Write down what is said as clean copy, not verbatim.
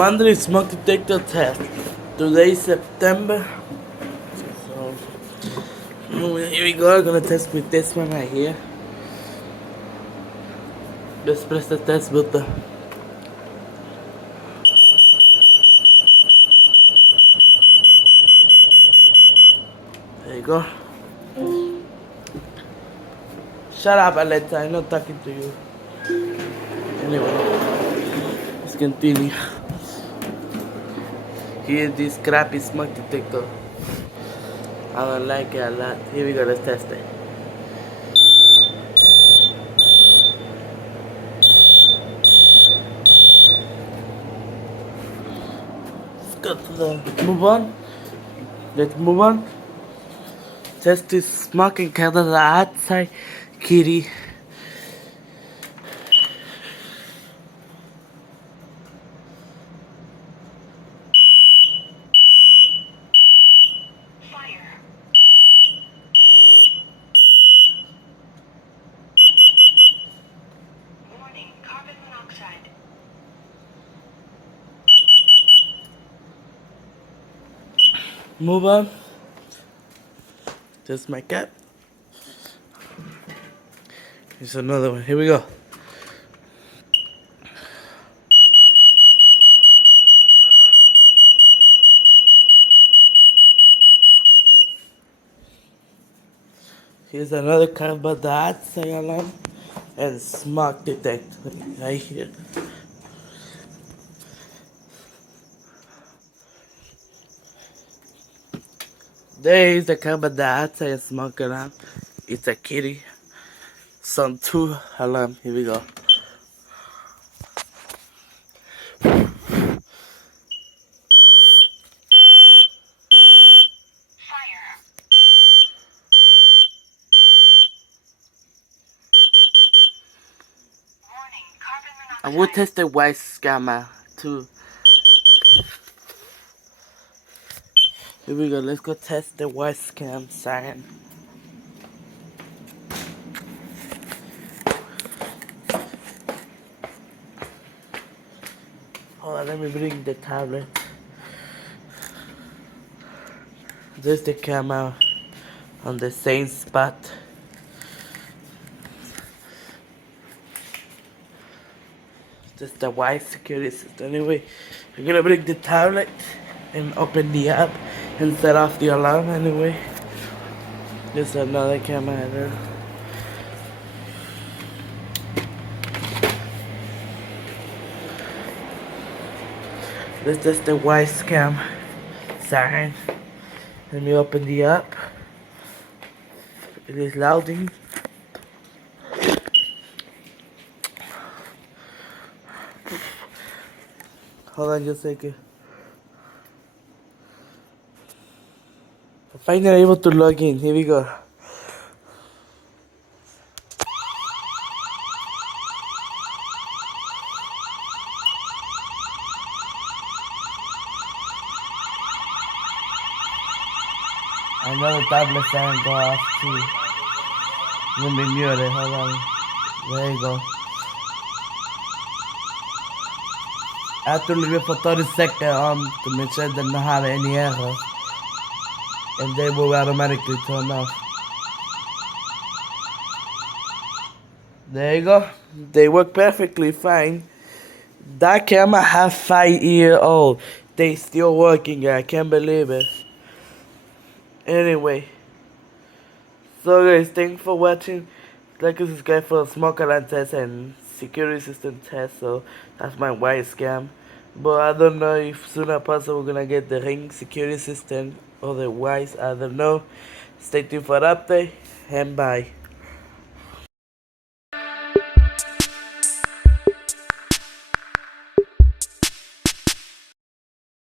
monthly smoke detector test. Today is September. So here we go. I'm gonna test with this one right here. Let's press the test button. There you go. Shut up, Alexa. I'm not talking to you. Anyway, let's continue. Here's this crappy smoke detector. I don't like it a lot. Here we go. Let's test it. Let's go to the move on. Let's move on. Test this smoking candle outside, kitty. Warning, carbon monoxide. Move on. Just my cat. Here's another one. Here we go. Here's another carbon dioxide alarm and smoke detector right here. There is the carbon dioxide and smoke alarm. It's a kitty. Some 2 alarm. Here we go. Fire. Warning, carbon I monoxide. will test the white scammer too. Here we go. Let's go test the white scam siren. Hold on, let me bring the tablet. There's the camera on the same spot. Just the white security system. Anyway, we're gonna bring the tablet and open the app and set off the alarm anyway. There's another camera there. This is the white scam siren. Let me open the app. It is loading. Hold on just a second. I'm finally able to log in. Here we go. I know the tablet siren go off too. Let me mute it. Hold on. There you go. I have to leave it for 30 seconds to make sure they don't have any error. And they will automatically turn off. There you go. They work perfectly fine. That camera has 5 years old. They still working. I can't believe it. Anyway. So guys, thanks for watching. Like and subscribe for smoke alarm test and security system test. So that's my white scam. But I don't know if soon or possible we're gonna get the ring security system or the wise. I don't know. Stay tuned for the update and bye.